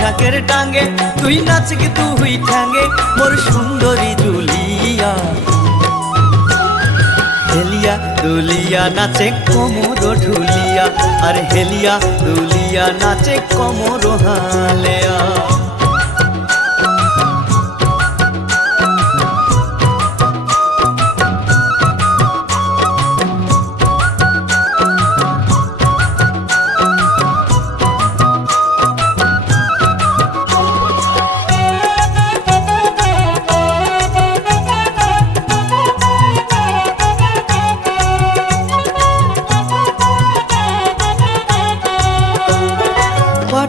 ঢাকের ডাঙ্গে তুই নাচ কি তুই ঠ্যাঙ্গে মোর সুন্দরী জুলিয়া হেলিয়া দুলিয়া নাচে কোমর ঢুলিয়া, আর হেলিয়া দুলিয়া নাচে কোমর হালেয়া।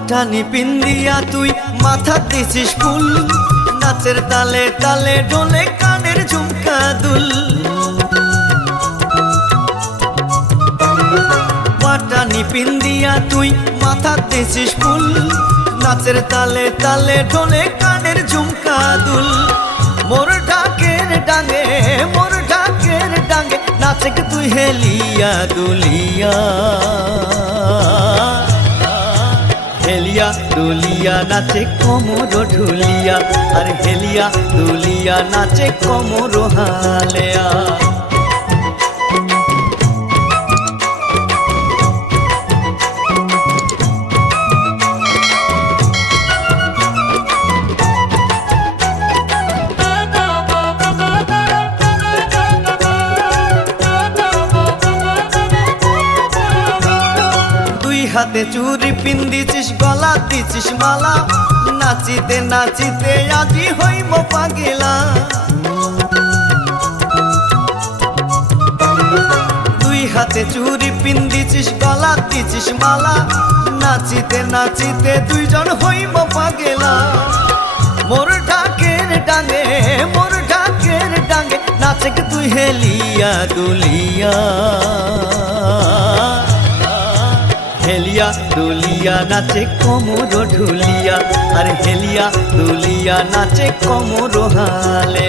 পাঠানি পিন্দিয়া তুই, মাথা দিছিস ফুল। নাচের তালে তালে ডোলে কানের ঝুমকা দুল। পাটানি পিন্দিয়া তুই, মাথা দিছিস ফুল। নাচের তালে তালে ডোলে কানের ঝুমকা দুল। মোর ঢাকের ডাঙে, মোর ঢাকের ডাঙে নাচে তুই হেলিয়া দুলিয়া। হেলিয়া দুলিয়া নাচে কোমর ঢুলিয়া আর হেলিয়া দুলিয়া নাচে কোমর হালেয়া। হাতে চুরি পিন্দিছিস, গলা দিছিস মালা। নাচিতে নাচিতে আজি হইব পাগেলা। দুই হাতে চুরি পিন্দিছিস, গলা দিছিস মালা। নাচিতে নাচিতে দুইজন হইব পাগেলা। মোর ঢাকের ডাঙে, মোর ঢাকের ডাঙে নাচে তুই হেলিয়া দুলিয়া। দুলিয়া নাচে কোমর ঢুলিয়া আর হেলিয়া দুলিয়া নাচে কোমর হালেয়া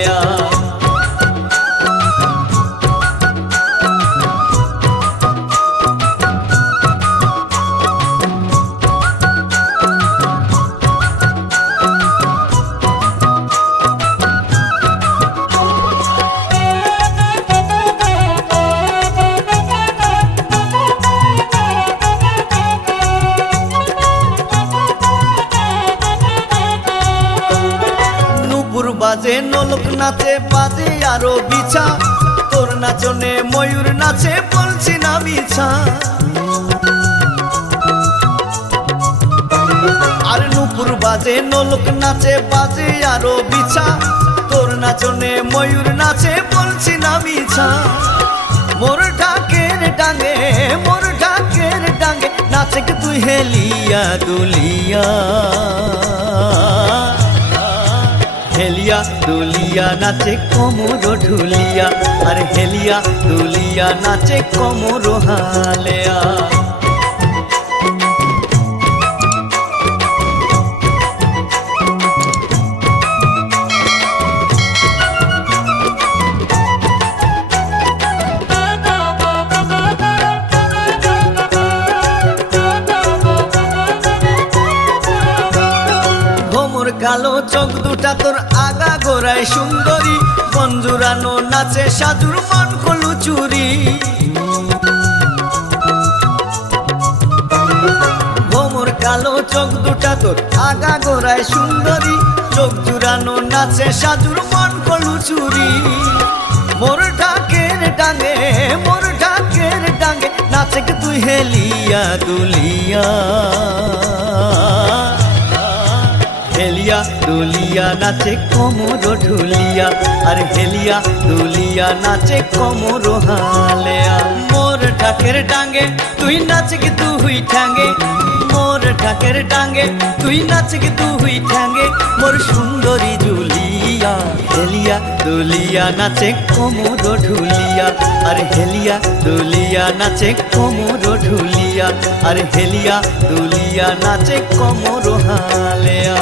বাজে নলক নাচে, বাজে আরও বিছা। তোর নাচনে ময়ূর নাচে, বলছি না মিছা। আর নুপুর বাজে, নলক নাচে, বাজে আরও বিছা। তোর নাচনে ময়ূর নাচে, বলছি না মিছা। মোর ঢাকের ডাঙে মোর ঢাকের ডাঙে নাচে তুই হেলিয়া দুলিয়া? হেলিয়া দুলিয়া নাচে কোমর ঢুলিয়া। আর হেলিয়া দুলিয়া নাচে কোমর হালেয়া। কালো চোখ দুটা তোর আগা গোড়ায় সুন্দরী। বঞ্জুরানো নাচে সাজুর মন কলু চুরি। ভোমর কালো চোখ দুটা তোর আগা গোড়ায় সুন্দরী। চোখ জুড়ানো নাচে সাজুর মন কলু চুরি। মোর ঢাকের ডাঙে, মোর ঢাকের ডাঙে, নাচে তুই হেলিয়া দুলিয়া? হেলিয়া দুলিয়া নাচে কোমর ঢুলিয়া, আর হেলিয়া, দুলিয়া নাচে কোমর হালেয়া। মোর ঢাকের ডাঙ্গে তুই নাচ কি তুই ঠ্যাঙ্গে। মোর ঢাকের ডাঙ্গে তুই নাচ কি তুই ঠ্যাঙ্গে। মোর সুন্দরী জুলিয়া হেলিয়া, দুলিয়া নাচে কোমর ঢুলিয়া, আর হেলিয়া, দুলিয়া নাচে কোমর ঢুলিয়া, আর হেলিয়া, দুলিয়া নাচে কোমর হালেয়া।